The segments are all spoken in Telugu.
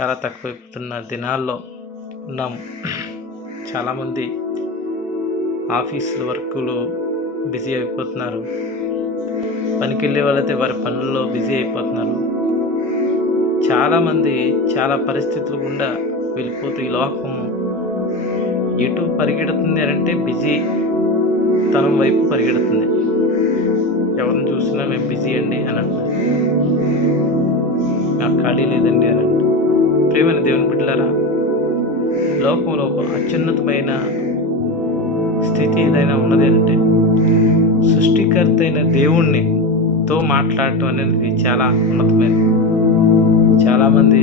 చాలా తక్కువైపోతున్న దినాల్లో ఉన్నాం. చాలామంది ఆఫీసుల వర్కులు బిజీ అయిపోతున్నారు. పనికి వెళ్ళే వాళ్ళైతే వారి పనుల్లో బిజీ అయిపోతున్నారు. చాలామంది చాలా పరిస్థితులు గుండా వెళ్ళిపోతూ ఈ లోకం ఎటు పరిగెడుతుంది అని అంటే బిజీ తనం వైపు పరిగెడుతుంది. ఎవరిని చూసినా మేము బిజీ అండి అని అంటారు నాకు ఖాళీ లేదండి అని ప్రేమైన దేవుని బిడ్డలారా లోకంలో ఒక అత్యున్నతమైన స్థితి ఏదైనా ఉన్నది అంటే సృష్టికర్త అయిన దేవుణ్ణి తో మాట్లాడటం అనేది చాలా ఉన్నతమైనది. చాలామంది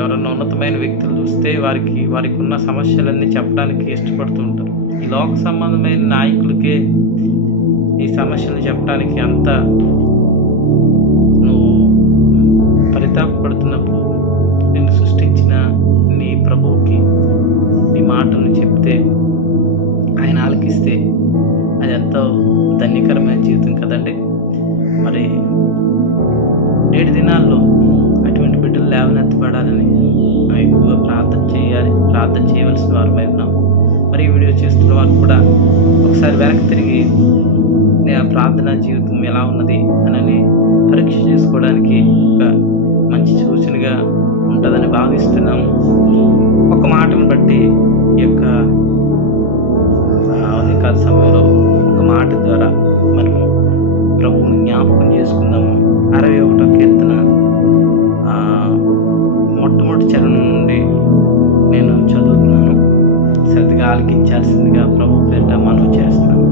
ఎవరన్నా ఉన్నతమైన వ్యక్తులు చూస్తే వారికి వారికి ఉన్న సమస్యలన్నీ చెప్పడానికి ఇష్టపడుతూ ఉంటారు. ఈ లోక సంబంధమైన నాయకులకే ఈ సమస్యలు చెప్పడానికి అంత నువ్వు పరితాపడుతున్నప్పుడు నిన్ను సృష్టించిన నీ ప్రభువుకి నీ మాటలను చెప్తే ఆయన ఆలకిస్తే అది ఎంతో ధన్యకరమైన జీవితం కదండి. మరి నేటి దినాల్లో అటువంటి బిడ్డలు లేవనెత్తబడాలని మనం ఎక్కువగా ప్రార్థన చేయాలి ప్రార్థన చేయవలసిన వారు ఉన్నాం. మరి ఈ వీడియో చేస్తున్న వారు కూడా ఒకసారి వెనక్కి తిరిగి నీ ఆ ప్రార్థనా జీవితం ఎలా ఉన్నది అని పరీక్ష చేసుకోవడానికి ఒక మంచి సూచనగా ఉంటుందని భావిస్తున్నాం ఒక మాటను బట్టి ఈ యొక్క ఉదయకాల సమయంలో ఒక మాట ద్వారా మనము ప్రభువుని జ్ఞాపకం చేసుకుందాము. అరవై ఒకటో కీర్తన మొట్టమొదటి చరణం నుండి నేను చదువుతున్నాను. శ్రద్ధగా ఆలకించాల్సిందిగా ప్రభు పేరిట మనం చేస్తున్నాను.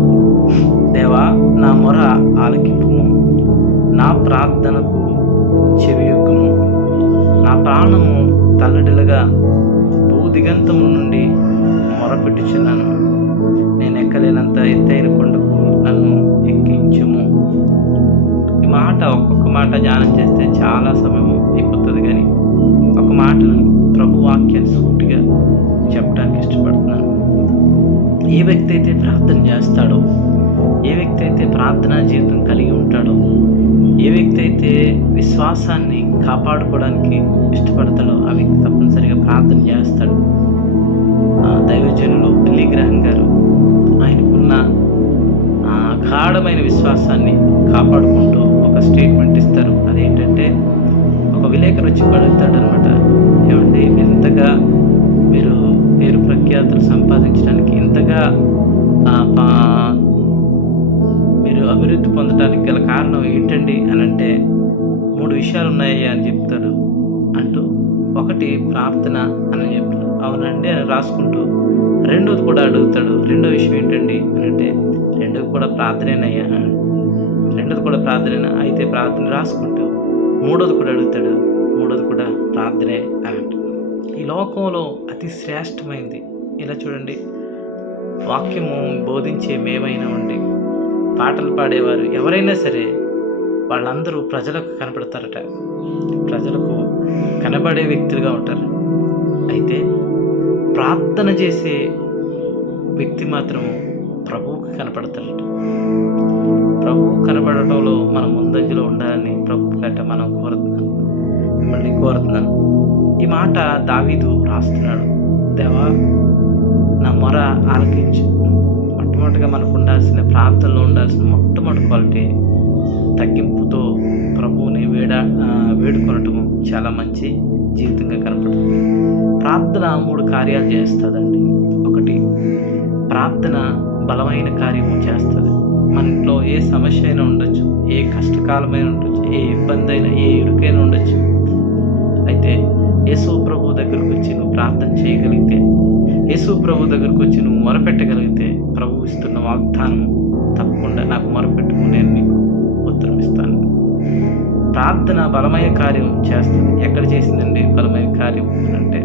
దేవా నా మొర ఆలకింపు. నా ప్రార్థనకు ప్రాణము తల్లడిల్లగా భూదిగంతము నుండి మొరపెట్టుచున్నాను నేను ఎక్కలేనంత ఎత్తైన కొండకు నన్ను ఎక్కించుము. ఈ మాట ఒక్కొక్క మాట ధ్యానం చేస్తే చాలా సమయం అయిపోతుంది కానీ ఒక మాటను ప్రభు వాక్యాన్ని సూటిగా చెప్పడానికి ఇష్టపడుతున్నాను. ఏ వ్యక్తి అయితే ప్రార్థన చేస్తాడో ఏ వ్యక్తి అయితే ప్రార్థనా జీవితం కలిగి ఉంటాడో ఏ వ్యక్తి అయితే విశ్వాసాన్ని కాపాడుకోవడానికి ఇష్టపడతాడో ఆ వ్యక్తి తప్పనిసరిగా ప్రార్థన చేస్తాడు. దైవజనులు పిల్లి గ్రహం గారు ఆయనకున్న ఆ, విశ్వాసాన్ని కాపాడుకుంటూ ఒక స్టేట్మెంట్ ఇస్తారు. అదేంటంటే ఒక విలేకరు వచ్చి అడుగుతాడు అనమాట ఏమండి మీరు ఇంతగా మీరు పేరు ప్రఖ్యాతులు సంపాదించడానికి ఇంతగా పా- అభివృద్ధి పొందడానికి గల కారణం ఏంటండి అని అంటే మూడు విషయాలు ఉన్నాయా అని చెప్తాడు అంటూ ఒకటి ప్రార్థన అని చెప్తాడు అవునండి అని రాసుకుంటూ రెండోది కూడా అడుగుతాడు. రెండో విషయం ఏంటండి అని అంటే రెండోది కూడా ప్రార్థనేనయ్యా. రెండోది కూడా ప్రార్థన అయితే ప్రార్థన రాసుకుంటూ మూడోది కూడా అడుగుతాడు. మూడోది కూడా ప్రార్థనే అని ఈ లోకంలో అతి శ్రేష్టమైంది. ఇలా చూడండి. వాక్యము బోధించే మేమైనా ఉండి పాటలు పాడేవారు ఎవరైనా సరే వాళ్ళందరూ ప్రజలకు కనపడతారట. ప్రజలకు కనబడే వ్యక్తులుగా ఉంటారు. అయితే ప్రార్థన చేసే వ్యక్తి మాత్రం ప్రభువుకు కనపడతారట. ప్రభువు కనబడటంలో మనం ముందంజలో ఉండాలని ప్రభు గట్ట మనం కోరుతున్నాను మిమ్మల్ని కోరుతున్నాను ఈ మాట దావీదు రాస్తున్నాడు. దేవా నా మొర ఆలకించు. మొట్టమొదటిగా మనకు ఉండాల్సిన ప్రార్థనలో ఉండాల్సిన మొట్టమొదటి క్వాలిటీ తగ్గింపుతో ప్రభువుని వేడ వేడుకొనటము చాలా మంచి జీవితంగా కనపడుతుంది. ప్రార్థన మూడు కార్యాలు చేస్తుందండి. ఒకటి ప్రార్థన బలమైన కార్యము చేస్తుంది. మన ఇంట్లో ఏ సమస్య అయినా ఉండొచ్చు ఏ కష్టకాలమైన ఉండొచ్చు ఏ ఇబ్బంది అయినా ఏ ఇరుకైనా ఉండొచ్చు. అయితే యేసు ప్రభు దగ్గరకు వచ్చి నువ్వు ప్రార్థన చేయగలిగితే యేసు ప్రభు దగ్గరకు వచ్చి నువ్వు మొరపెట్టగలిగితే ప్రభు ఇస్తున్న వాగ్దానం తప్పకుండా నాకు మొరపెట్టుకు నేను నీకు ఉత్తరం ఇస్తాను ప్రార్థన బలమైన కార్యం చేస్తుంది. ఎక్కడ చేసిందండి బలమైన కార్యం అంటే?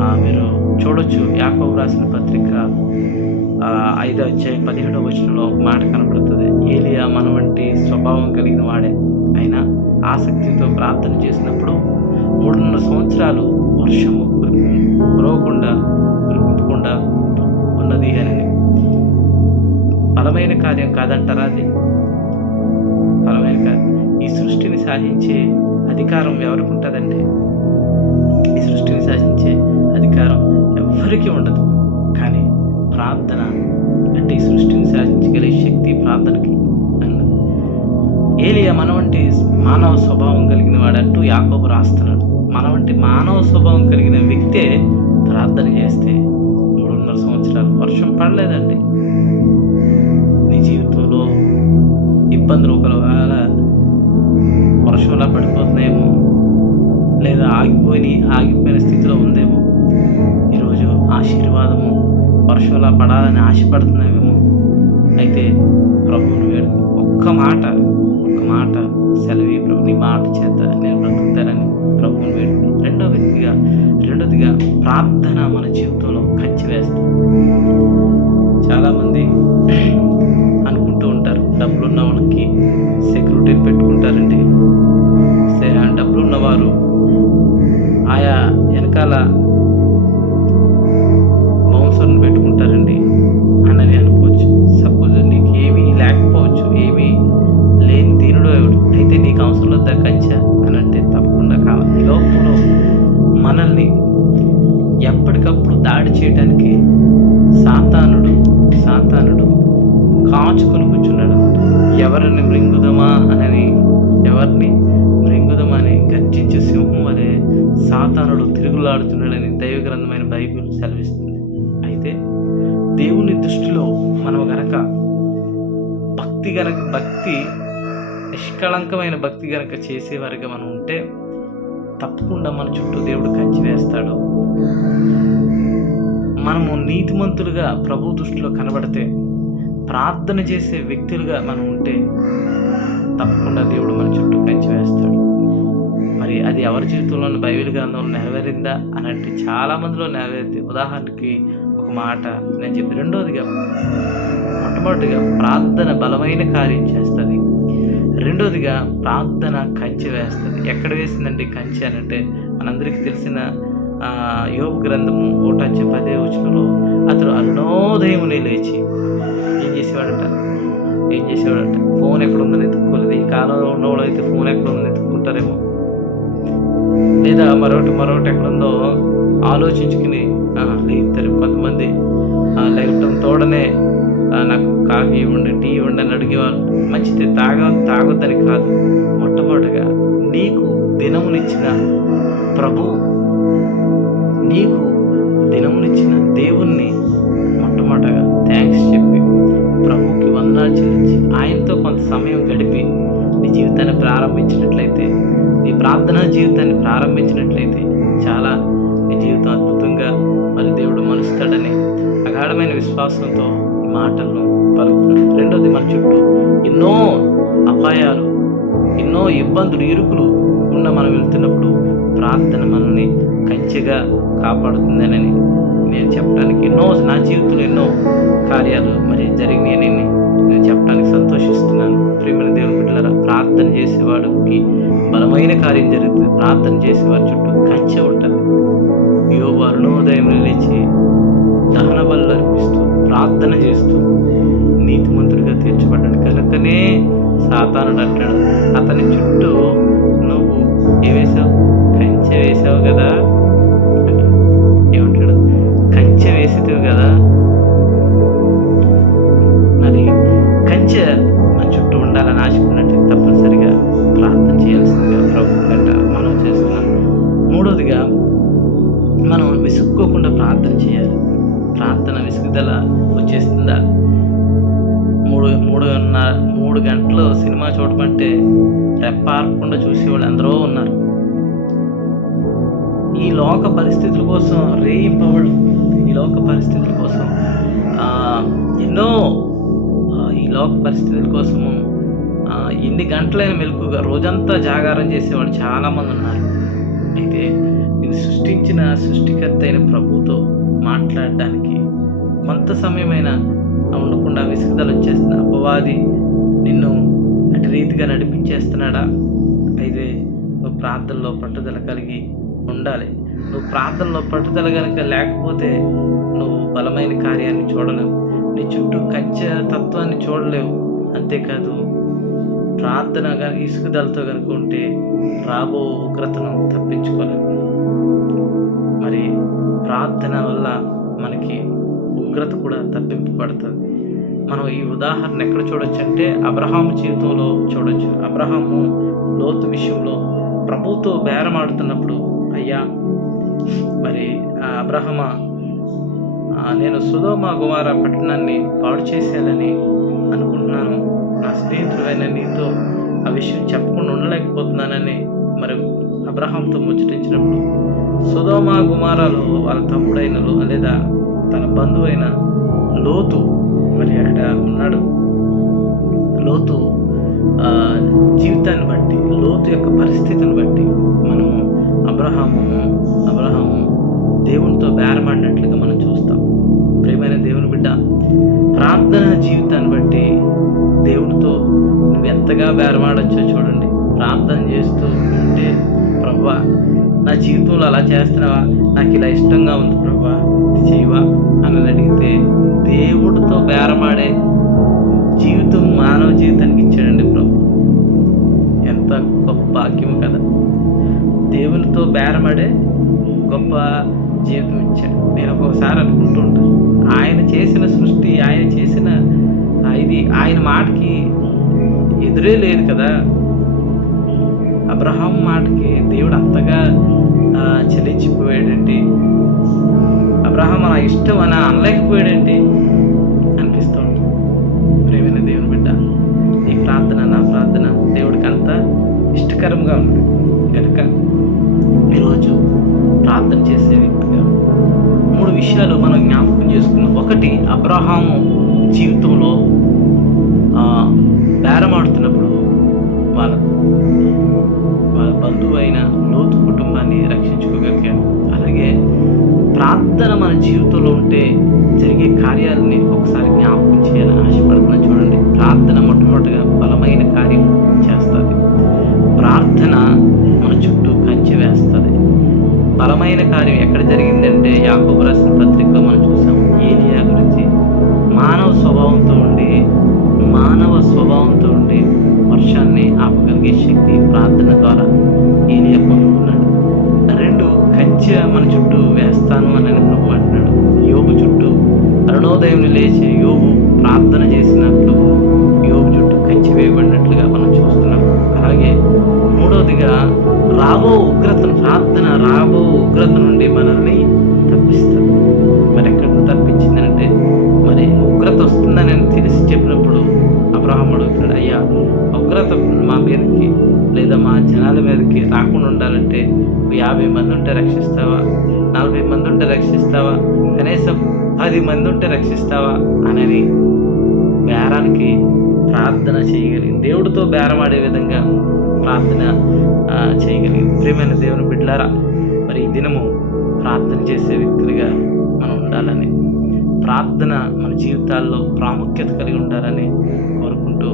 ఆ, మీరు చూడొచ్చు యాకో రాసిన పత్రిక ఐదో అధ్యాయం పదిహేడవ వచనంలో ఒక మాట కనపడుతుంది ఏలియా మన వంటి స్వభావం కలిగిన వాడే. అయినా ఆసక్తితో ప్రార్థన చేసినప్పుడు మూడున్నర సంవత్సరాలు వర్షము కురవకుండా కురిపించకుండా ఉన్నది అని. బలమైన కార్యం కాదంటారా అది? బలమైన కార్యం. ఈ సృష్టిని సాధించే అధికారం ఎవరికి ఉంటుందండి ఈ సృష్టిని సాధించే అధికారం ఎవ్వరికీ ఉండదు. కానీ ప్రార్థన అంటే ఈ సృష్టిని సాధించగలిగే శక్తి ప్రార్థనకి అన్నది. ఏలియా మన వంటి మానవ స్వభావం కలిగిన వాడంటూ యాకోబు రాస్తున్నాడు. మన వంటి మానవ స్వభావం కలిగిన వ్యక్తే ప్రార్థన చేస్తే వందల సంవత్సరాలు. వర్షం పడలేదండి. నీ జీవితంలో ఇబ్బందులు ఒకవేళ వర్షంలా పడిపోతున్నాయేమో లేదా ఆగిపోయి ఆగిపోయిన స్థితిలో ఉందేమో ఈరోజు ఆశీర్వాదము వర్షంలా పడాలని ఆశపడుతున్నావేమో అయితే ప్రభువుని వేడు ఒక్క మాట ఒక్క మాట సెలవి ప్రభు నీ మాట చేత నేను బ్రతుకుతానని మొదటిదిగా రెండోదిగా ప్రార్థన మన జీవితంలో కంచి వేస్తాం. చాలామంది అనుకుంటూ ఉంటారు డబ్బులు ఉన్న వాళ్ళకి దాడి చేయడానికి సాతానుడు సాతానుడు కాచుకొని కూర్చున్నాడు ఎవరిని మృంగుదమా అని ఎవరిని మృంగుదమా అని గర్జించే సింహం వలె సాతానుడు తిరుగులాడుతున్నాడని దైవ గ్రంథమైన బైబిల్ సెలవిస్తుంది. అయితే దేవుని దృష్టిలో మనం గనక భక్తి గనక భక్తి నిష్కళంకమైన భక్తి గనక చేసేవారిగా మనం ఉంటే తప్పకుండా మన చుట్టూ దేవుడు కంచి వేస్తాడు. మనము నీతిమంతులుగా ప్రభు దృష్టిలో కనబడితే ప్రార్థన చేసే వ్యక్తులుగా మనం ఉంటే తప్పకుండా దేవుడు మన చుట్టూ కంచి వేస్తాడు మరి అది ఎవరి జీవితంలో బైబిల్ గ్రంథంలో నెరవేరిందా అని అంటే చాలా మందిలో నెరవేరింది ఉదాహరణకి ఒక మాట నేను చెప్పి రెండోదిగా మొట్టమొదటిగా ప్రార్థన బలమైన కార్యం చేస్తుంది. రెండోదిగా ప్రార్థన కంచె వేస్తుంది. ఎక్కడ వేసిందండి కంచె అని అంటే మనందరికీ తెలిసిన యోగ గ్రంథము గ్రంథము ఒకటొచ్చి పదే వచనంలో అతడు అరుణోదయమునే లేచి ఏం చేసేవాడట? ఏం చేసేవాడట? ఫోన్ ఎక్కడ ఉందని ఎత్తుక్కోలేదు ఈ కాలంలో ఉన్నవాడు అయితే ఫోన్ ఎక్కడ ఉందని ఎత్తుక్కుంటారేమో లేదా మరొకటి మరొకటి ఎక్కడుందో ఆలోచించుకుని లేతారు కొంతమంది లేకపోతే తోడనే నాకు కాఫీ ఇవ్వండి టీ ఇవ్వండి అని అడిగేవాళ్ళు. మంచిది తాగ తాగొద్దని కాదు. మొట్టమొదటిగా నీకు దినమునిచ్చిన ప్రభు నీకు దినమునిచ్చిన దేవుణ్ణి మొట్టమొదటగా థ్యాంక్స్ చెప్పి ప్రభుకి వందనాలు చెల్లించి ఆయనతో కొంత సమయం గడిపి నీ జీవితాన్ని ప్రారంభించినట్లయితే నీ ప్రార్థనా జీవితాన్ని ప్రారంభించినట్లయితే చాలా నీ జీవితం అద్భుతంగా మరి దేవుడు మలుస్తాడని అగాఢమైన విశ్వాసంతో ఈ మాటలను పలుకుతున్నాడు. రెండోది మన చుట్టూ ఎన్నో అపాయాలు ఎన్నో ఇబ్బందులు ఇరుకులు గుండా మనం వెళ్తున్నప్పుడు ప్రార్థన మనల్ని కంచెగా కాపాడుతుందని నేను చెప్పడానికి ఎన్నో నా జీవితంలో ఎన్నో కార్యాలు మరి జరిగినాయని నేను చెప్పడానికి సంతోషిస్తున్నాను. ప్రేమల దేవుని బిడ్డలారా ప్రార్థన చేసేవాడికి బలమైన కార్యం జరుగుతుంది. ప్రార్థన చేసేవారి చుట్టూ కంచె ఉంటుంది. యోగు అరుణోదయం లేచి దహన బలు అర్పిస్తూ ప్రార్థన చేస్తూ నీతిమంతుడిగా తీర్చబడ్డాడు. కనుకనే సాతానుడు అంటాడు అతని చుట్టూ నువ్వు ఏ వేసావు కంచె వేసావు కదా? ఏమంటాడు? కంచె వేసేదివి కదా? మరి కంచె మన చుట్టూ ఉండాలని ఆశకున్నట్టు తప్పనిసరిగా ప్రార్థన చేయాల్సిందిగా ప్రభు గంట మనం చేస్తున్నాం. మూడవదిగా మనం విసుక్కోకుండా ప్రార్థన చేయాలి. ప్రార్థన విసుగుదల వచ్చేస్తుందా? మూడు మూడున్నర మూడు గంటలు సినిమా చూడమంటే రెప్పారకుండా చూసేవాళ్ళు ఎందరో ఉన్నారు. లోక పరిస్థితుల కోసం రేయింపబడు. ఈ లోక పరిస్థితుల కోసం ఎన్నో ఈ లోక పరిస్థితుల కోసము ఎన్ని గంటలైన మెలకుగా రోజంతా జాగారం చేసేవాళ్ళు చాలామంది ఉన్నారు. అయితే నేను సృష్టించిన సృష్టికర్త అయిన ప్రభుతో మాట్లాడడానికి కొంత సమయమైనా ఉండకుండా విసుగుదలు వచ్చేస్తున్న అపవాది నిన్ను అటు రీతిగా నడిపించేస్తున్నాడా? అయితే నువ్వు ప్రార్థనలో పట్టుదల కలిగి ఉండాలి. నువ్వు ప్రార్థనలో పట్టుదల కనుక లేకపోతే నువ్వు బలమైన కార్యాన్ని చూడలేవు. నీ చుట్టూ కంచె తత్వాన్ని చూడలేవు. అంతేకాదు ప్రార్థనగా ఇసుకుదలతో కనుక ఉంటే రాబో ఉగ్రతను తప్పించుకోలేము మరి ప్రార్థన వల్ల మనకి ఉగ్రత కూడా తప్పింపబడుతుంది మనం ఈ ఉదాహరణ ఎక్కడ చూడొచ్చు అంటే అబ్రహాము జీవితంలో చూడొచ్చు. అబ్రహాము లోతు విషయంలో ప్రభుతో బేరమాడుతున్నప్పుడు అయ్యా మరి ఆ అబ్రహమ నేను సుధోమ కుమార పట్టణాన్ని పాడు చేసేయాలని అనుకుంటున్నాను. నా స్నేహితుడైన నీతో ఆ విషయం చెప్పకుండా ఉండలేకపోతున్నానని మరి అబ్రహాంతో ముచ్చటించినప్పుడు సుధోమ కుమారాలు వాళ్ళ తమ్ముడైన లో- లేదా తన బంధువైన లోతు మరి అక్కడ ఉన్నాడు. లోతు జీవితాన్ని బట్టి లోతు యొక్క పరిస్థితిని బట్టి మనము అబ్రహాము అబ్రహాము దేవునితో బేరమాడినట్లుగా మనం చూస్తాం. ప్రేమైన దేవుని బిడ్డ ప్రార్థన జీవితాన్ని బట్టి దేవునితో నువ్వు ఎంతగా బేరమాడచ్చో చూడండి. ప్రార్థన చేస్తూ ఉంటే ప్రభా నా జీవితంలో అలా చేస్తున్నావా? నాకు ఇలా ఇష్టంగా ఉంది ప్రభా ఇది చేయవా? అని అడిగితే దేవుడితో బేరమాడే జీవితం మానవ జీవితానికి ఇచ్చాడండి ప్రభు. ఎంత గొప్ప భాగ్యం కదా. దేవునితో బేరమడే గొప్ప జీవితం ఇచ్చాడు. నేను ఒక్కొక్కసారి అనుకుంటూ ఉంటాను. ఆయన చేసిన సృష్టి ఆయన చేసిన ఇది ఆయన మాటకి ఎదురే లేదు కదా. అబ్రహాం మాటకి దేవుడు అంతగా ఆ, చెల్లించిపోయాడంటే అబ్రహాం నా ఇష్టం అని అనలేకపోయాడంటే అనిపిస్తూ ఉంటుంది. ప్రేమైన దేవుని బిడ్డ ఈ ప్రార్థన నా ప్రార్థన దేవుడికి అంత ఇష్టకరంగా ఉంది. కనుక రోజు ప్రార్థన చేసే వ్యక్తిగా. మూడు విషయాలు మనం జ్ఞాపకం చేసుకున్నాం. ఒకటి అబ్రహాము జీవితంలో బేరమాడుతున్నప్పుడు వాళ్ళ వాళ్ళ బంధువు అయిన లోతు కుటుంబాన్ని రక్షించుకోగలిగాడు. అలాగే ప్రార్థన మన జీవితంలో ఉంటే జరిగే కార్యాలని ఒకసారి జ్ఞాపకం చేయాలని ఆశపడుతున్నాను. చూడండి ప్రార్థన మొట్టమొదటిగా బలమైన కార్యం ఎక్కడ జరిగిందంటే యాకోబు రాసిన పత్రికలో మనం చూసాం ఏలియా గురించి. మానవ స్వభావంతో ఉండి మానవ స్వభావంతో ఉండి వర్షాన్ని ఆపగలిగే శక్తి ప్రార్థన ద్వారా ఏలియా పొందుకున్నాడు. రెండు కంచె మన చుట్టూ వేస్తాను అని ప్రభు అంటున్నాడు. యోగు చుట్టూ అరుణోదయం లేచి యోగు ప్రార్థన చేసినట్లు యోగు చుట్టూ కంచె వేయబడినట్లుగా మనం చూస్తున్నాం. అలాగే మూడవదిగా రాబో ఉగ్రతను ప్రార్థన రాబో ఉగ్రత నుండి మనల్ని తప్పిస్తుంది. మరి ఎక్కడ తప్పించిందంటే మరి ఉగ్రత వస్తుందని తెలిసి చెప్పినప్పుడు అబ్రహం అడుగుతాడు అయ్యా ఉగ్రత మా మీదకి లేదా మా జనాల మీదకి రాకుండా ఉండాలంటే యాభై మంది ఉంటే రక్షిస్తావా? నలభై మంది ఉంటే రక్షిస్తావా? కనీసం పది మంది ఉంటే రక్షిస్తావా? అనేది బేరానికి ప్రార్థన చేయగలిగింది. దేవుడితో బేరమాడే విధంగా ప్రార్థన చేయగలిగింది ప్రియమైన దేవుని బిడ్డలారా మరి ఈ దినము ప్రార్థన చేసే వ్యక్తులుగా మనం ఉండాలని ప్రార్థన మన జీవితాల్లో ప్రాముఖ్యత కలిగి ఉండాలని కోరుకుంటూ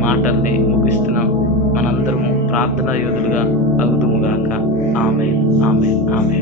మాటల్ని ముగిస్తున్నాం. మనందరము ప్రార్థనా యోధులుగా అగుదుముగాక ఆమె ఆమె ఆమె